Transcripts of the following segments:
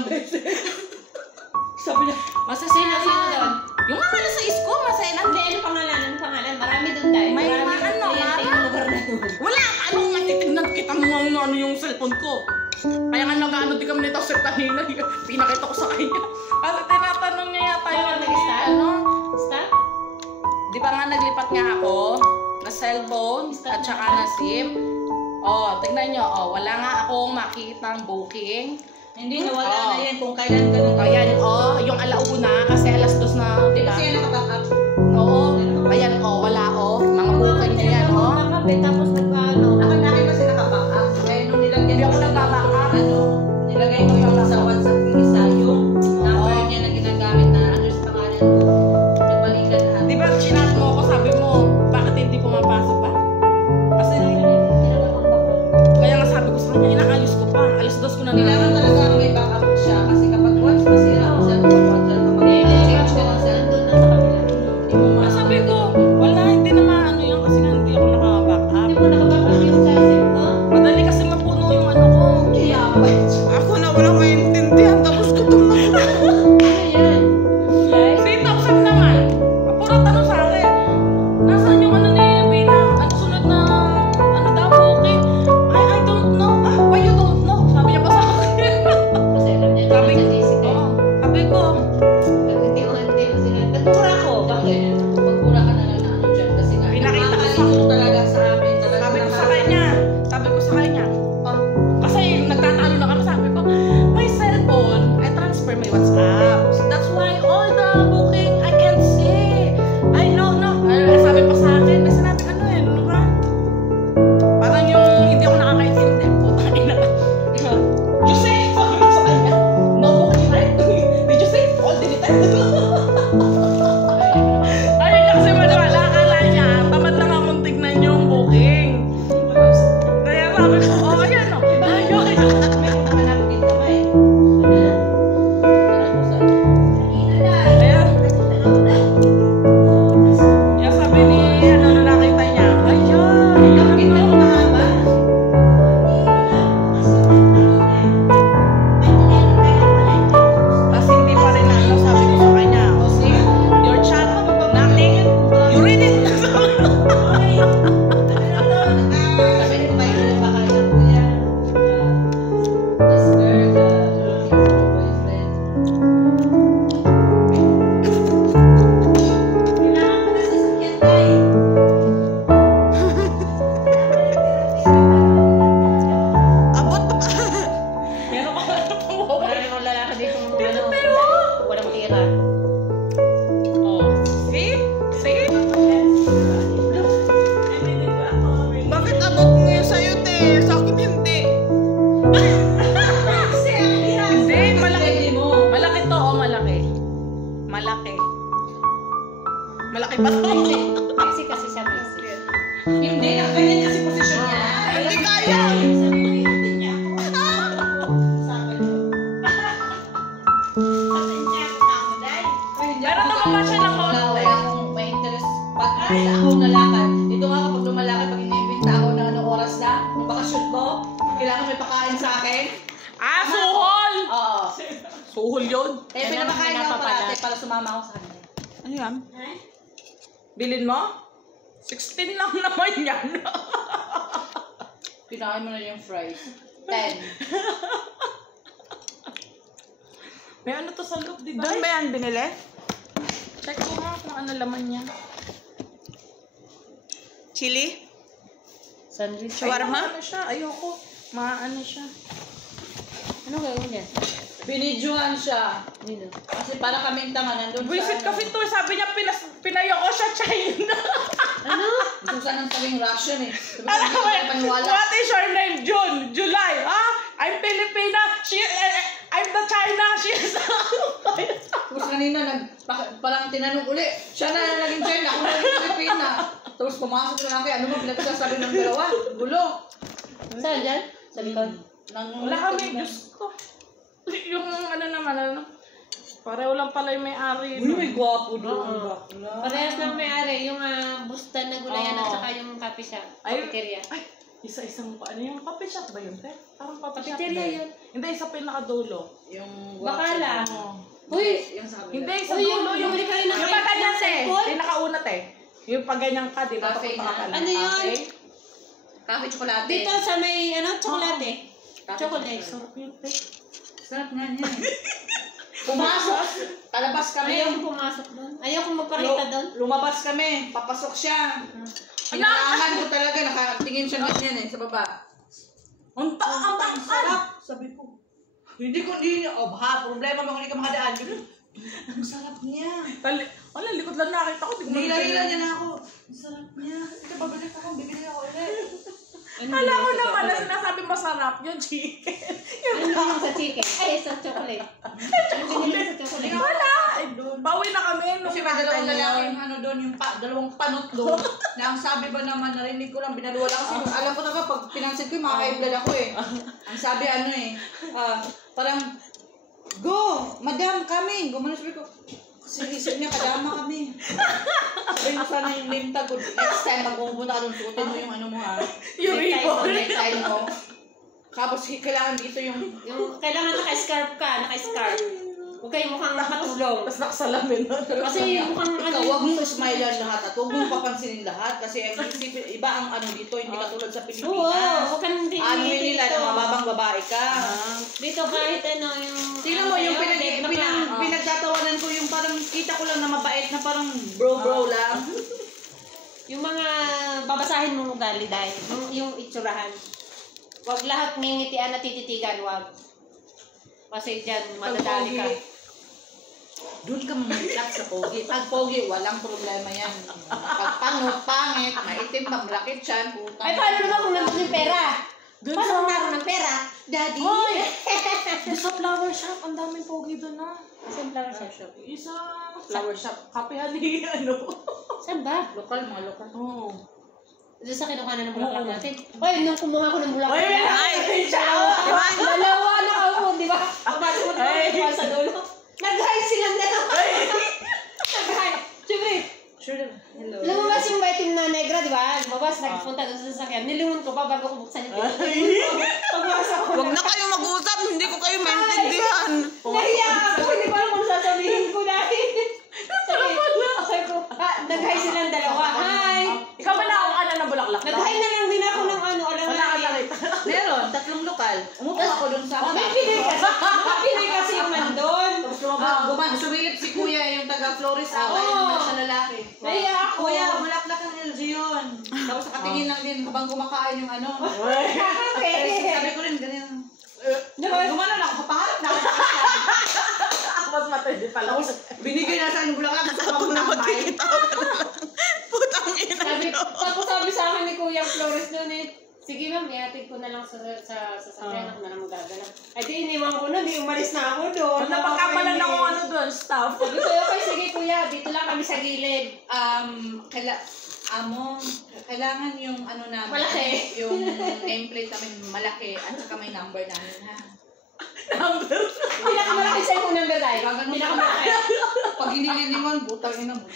ilang beses. Sabi niya, Masasino doon? Yung mga sa isko, masailan. Hindi, ano pangalan? Marami doon tayo. May Marami mga ano, kliyente yung lugar na doon. Wala, anong natitignan kita mo ano yung cellphone ko. Kaya nga nag-ano di kami nito sir kanina. Pinakita ko sa kanya. Kasi tinatanong niya yata yung ano. Stop? Di ba nga naglipat nga ako na cellphone at saka na SIM. Oh, tignan nyo. Oh, wala nga akong makitang booking. hindi nawala na yan kung kailan ka nung... Ayan, oh, yung alauna kasi alas 2 na, di ba? Kasi yan nakaback up. Oo. Ayan, oh, wala, oh. Mga booking na yan, oh. Tapos nagpaano. Akin kasi nakaback up. Kaya nung nilagyan Hindi ako nagbaback up. Nilagay ko yung sa WhatsApp yung isa, yung number niya na ginagamit na ano sa pangalan ko. Nagbalikan na. Di ba, chinat mo ako, sabi mo, bakit hindi pumapasok ba? Kasi, kaya nga sabi ko sa kanya, inakayos ko pa. Alas 2 ko na Kailangan talaga may backup siya kasi kapag once masira ang cellphone, once na mag-change ka ng cellphone na sa kabila. Hindi mo Sabi ko, wala, hindi na maano yun kasi nga hindi ako naka-back up. Hindi mo nakaback up yung sa SIM ko? Madali kasi mapuno yung ano ko. Ako na walang maintindihan, tapos gutom na ako. Ano yan? Say, tapos naman, puro tanong sa akin, nasaan yung ano ni Bina? Ano sunod na, ano daw, booking? I don't know. Ah, why you don't know? Sabi niya pa sa akin. Kasi alam niya Sabi naman sa Jessica. Oo, sabi ko, Hindi mo sila. Nagmura ko. Bakit? Magpura ka na lang na ano dyan kasi nga. Pinakita ko sa- Nakakalito talaga sa amin. Talaga sabi ko sa kanya, oh, kasi nagtatalo na kami, sabi ko, my cellphone, I transfer my WhatsApp. So that's why all the booking, I can't see. I don't know. Sabi pa sa akin, may sinabi ano ba? Parang yung hindi ako nakakaintindi. Putang ina. You say, sabi ko sa kanya, no booking, right? Did you say, all deleted? Ayun niya kasi wala akala niya, tamad lang akong tignan yung booking. Kaya sabi ko, oh, ayan o. Ayun. Hanapin ka ba eh? Kaya, kaya sabi ni, ano na nakita niya, ayun. Kita mo mahaba? Tapos hindi pa rin ano, sabi ko sa kanya, oh, see, your chat, nothing, you read it. Sabi ko ba yung napakain ko yan? This girl, looking for a boyfriend. Kailangan ko na sasakyan tayo. Abot pa. Meron ka na pumuwi. Wala namang lalaki dito ng Dito ano. tayo. Walang tira. Oh, see? See? Bakit abot mo yun sa'yo, te? Sa akin hindi. Hindi, malaki. Malaki to, oh, malaki. Malaki. Malaki pa to. Maxi kasi siya, Maxi. Hindi, ganyan kasi posisyon niya. Hindi kaya. Pero tumaba siya ng konti. Wala akong may interest. Pag sa ako nalakad, dito nga kapag lumalakad, pag inibinta ako na anong oras na, yung bakasyon ko, kailangan may pakain sa akin. Ah, suhol! Oo. Suhol yun. Kaya pinapakain ako parate para sumama ako sa kanila. Ano yan? Bilin mo? 16 lang naman yan. Pinain mo na yung fries. 10. May ano to sa loob, di ba? Doon ba yan binili? Check ko nga kung ano laman niya. Chili? Sandwich. Shawarma? Ano siya? Ayoko. Maano siya. Ano gawin niya? Binidyohan siya. Nino. Kasi para kaming tanga nandun Visit sa kasi to. Sabi niya pinayo ko siya China. Ano? Kung saan ang sabing Russian eh. Sabi ko, Alam hindi mo, ko paniwala. what is your name? June? July? Ha? I'm Filipina. I'm the China. She is... Tapos kanina, parang tinanong uli, siya na naging China, ako na naging Pilipina. Tapos pumasok na lang kayo, ano mo pinagsasabi ng dalawa? Gulo. Saan dyan? Sa likod? Wala kami. Diyos ko. Yung ano naman, ano? Pareho lang pala yung may-ari. Uy, may gwapo Oo. doon. Parehas lang may-ari. Yung bustan na gulayan Oo. at saka yung coffee shop. Ay. Cafeteria. Ay, Isa-isang pa. Ano yung coffee shop ba yun, te? Parang coffee shop Cafeteria ba yun. Hindi, isa pinakadulo. Yung Bakala. Oo. Uy! Yung sa kabila. Hindi, sa Uy, dulo. Yung bumili kayo ng yung pag ganyan, te. cellphone? Pinakauna, te. Yung pag ganyan ka, di ba? Cafe Papunta na. ka lang. Ano yun? Cafe. Cafe chocolate. Dito sa may, tsokolate. Cafe Chocolate. Sarap yun, te. Sarap nga niya eh. Pumasok. Talabas kami. Ayoko pumasok doon. Ayoko magpakita doon. Lumabas kami. Papasok siya. Kinalangan ko talaga. Nakatingin siya ganyan eh. Sa baba. Ang Sarap. Sabi ko. Hindi niya. Oh, ha, problema mo kung hindi ka makadaan. Ang sarap niya. Wala, likod lang nakita ko. Nila niya na ako. Ang sarap niya. Ito, babalik ako. Bibili ako ulit. Kala ko naman na sinasabi masarap yung chicken. Ano yung sa chicken? Ay, sa chocolate. Ano binili sa chocolate? Wala! Bawi na kami. Kasi may dalawang lalaki yung ano doon, yung dalawang panot doon. Na ang sabi ba naman, narinig ko lang, binaluwa lang. Kasi alam ko na ba, pag pinansin ko, makaka-blood ako eh. Ang sabi ano eh, parang, go! Madam, kami! Gumano sabi ko, kasi isip niya, kadama kami. Sabi mo sana yung name tag ko. Next time, pag pumunta ka doon, suotin mo yung ano mo ha. Yung ribbon. Necktie mo. Tapos kailangan dito yung Kailangan naka-scarf ka, naka-scarf. Huwag kayo mukhang nakatulong. Tapos nakasalamin na. Kasi yung mukhang ikaw, huwag mong smile lahat at huwag mong papansinin lahat kasi ang iba ang ano dito, hindi katulad sa Oo, Pilipinas. huwag kang Ano yun nila, na mababang babae ka. Dito kahit ano yung... Tingnan mo, yung pinagtatawanan ko, yung parang kita ko lang na mabait na parang bro lang. Yung mga babasahin mong ugali dahil yung itsurahan. Huwag lahat ngingitian at tititigan, huwag. Kasi dyan, madadali ka. Doon ka mamalikat sa pogi. Pag pogi, walang problema yan. Pag pangot, pangit, maitim, mamlakit siyan, putang. Ay, paano naman kung nandun yung pera? Doon Paano sa... kung naroon ng pera? Daddy? Hoy! Doon sa flower shop, ang daming pogi doon na. Saan flower shop? Isa... Flower shop. Kapehan ni ano. Saan ba? Lokal, mga lokal. Oo. Doon sa kinuha na ng bulaklak natin. Uy, nung kumuha ko ng bulaklak. Uy, ay! Dalawa na ako, di ba? Kapasok mo di ba sa dulo? Nag-hide silang dalawa. Nag-hide. Siyempre, Sure naman. Hello. lumabas yung maitim na negra, di ba? Lumabas, nagpunta doon sa sasakyan. Nilingon ko pa bago ko buksan yung pinto. Pagpasok ko. Huwag na kayo mag-usap, hindi ko kayo maintindihan. Nahiya ako, hindi ko alam kung sasabihin ko dahil. Sabi ko, nag-hide silang dalawa. Hi! Ikaw ba nakakala ng bulaklak? Nag-hide na lang din ako ng ano, alam Wala ka nakita. Meron, 3 lokal. Umupo ako doon sa Nakapili kasi yung nandun. Tapos sumilip si kuya, yung taga-florist ako, Oo. yung mga sa lalaki. Nahiya ako. Kuya, bulaklak ang LG yun. Tapos nakatingin lang din habang kumakain yung ano. Sabi ko rin, ganyan. Gumano lang, kapaharap na ako. Mas matindi pala. Tapos binigay na sa akin yung bulaklak. Huwag na magkikita ka na lang. Putang ina. Tapos sabi sa akin ni Kuya Flores doon eh, sige ma'am, iatid ko na lang sa sasakyan, ako na lang magdadala. Ay di iniwan ko na, di umalis na ako doon. Napagkapalan ako ano doon, staff. Sabi ko, okay, sige kuya, dito lang kami sa gilid. Kailangan yung ano namin. Malaki. Yung nameplate namin malaki at saka may number namin ha. Pinakamalaki cellphone number tayo. Gagano Pinakamalaki. Pag hinililingon, butang ina mo.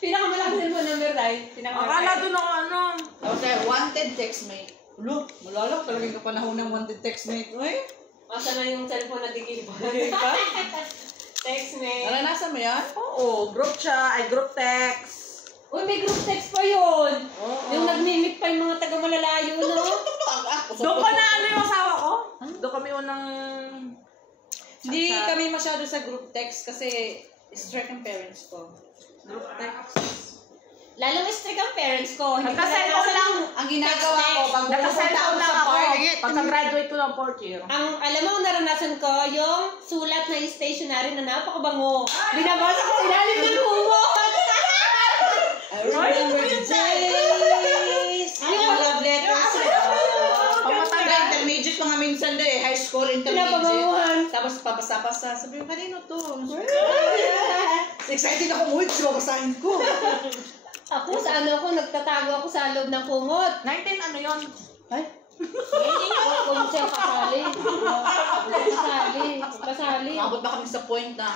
Pinakamalaki cellphone number tayo. Akala Pinakamalaki. doon ako ano. Okay, wanted textmate. Ulo, malala talagang kapanahon ng wanted textmate. Uy, Asa na yung cellphone na digilid? Text me. naranasan mo yan? Oo, group siya, ay group text. Uy, may group text pa yun. Oo. Yung nag-mimik pa yung mga taga-malalayo, no? Doon ko na ano yung asawa ko? Doon kami unang... Hindi kami masyado sa group text kasi strict ang parents ko. Group text. Lalong strict ang parents ko. Hindi ko Nagka-cellphone lang. Ang ginagawa ko, pag pupunta ako Nagka-cellphone lang sa ako. park, Pagka-graduate ko ng 4th year. Alam mo, naranasan ko yung sulat na stationery na napakabango. Binabasa ko sa ilalim ng kumot. I remember the days. Yung love letters. Pamatanda, intermediate pa nga minsan din eh. High school, intermediate. Pinapabanguhan. Tapos papasa-pasa. Sabi ko, kanino to? Excited ako umuwi kasi babasahin ko. Ako, sa ano ko, nagtatago ako sa loob ng kumot. 19 ano yun? Ay? Huwag siya kasali. Kasali. Mabot ba kami sa point na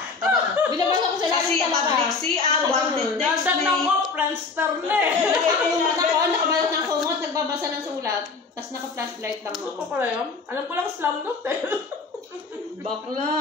Binabasa ko sa sa ilalim talaga. public CR, wanted text Nagdag me. ng ko, transfer na eh. Yung mata ko, nakabalot ng kumot, nagbabasa ng sulat, tapos naka-flashlight lang Ano ako. ko pala yun? Alam ko lang Slumdog eh. Bakla.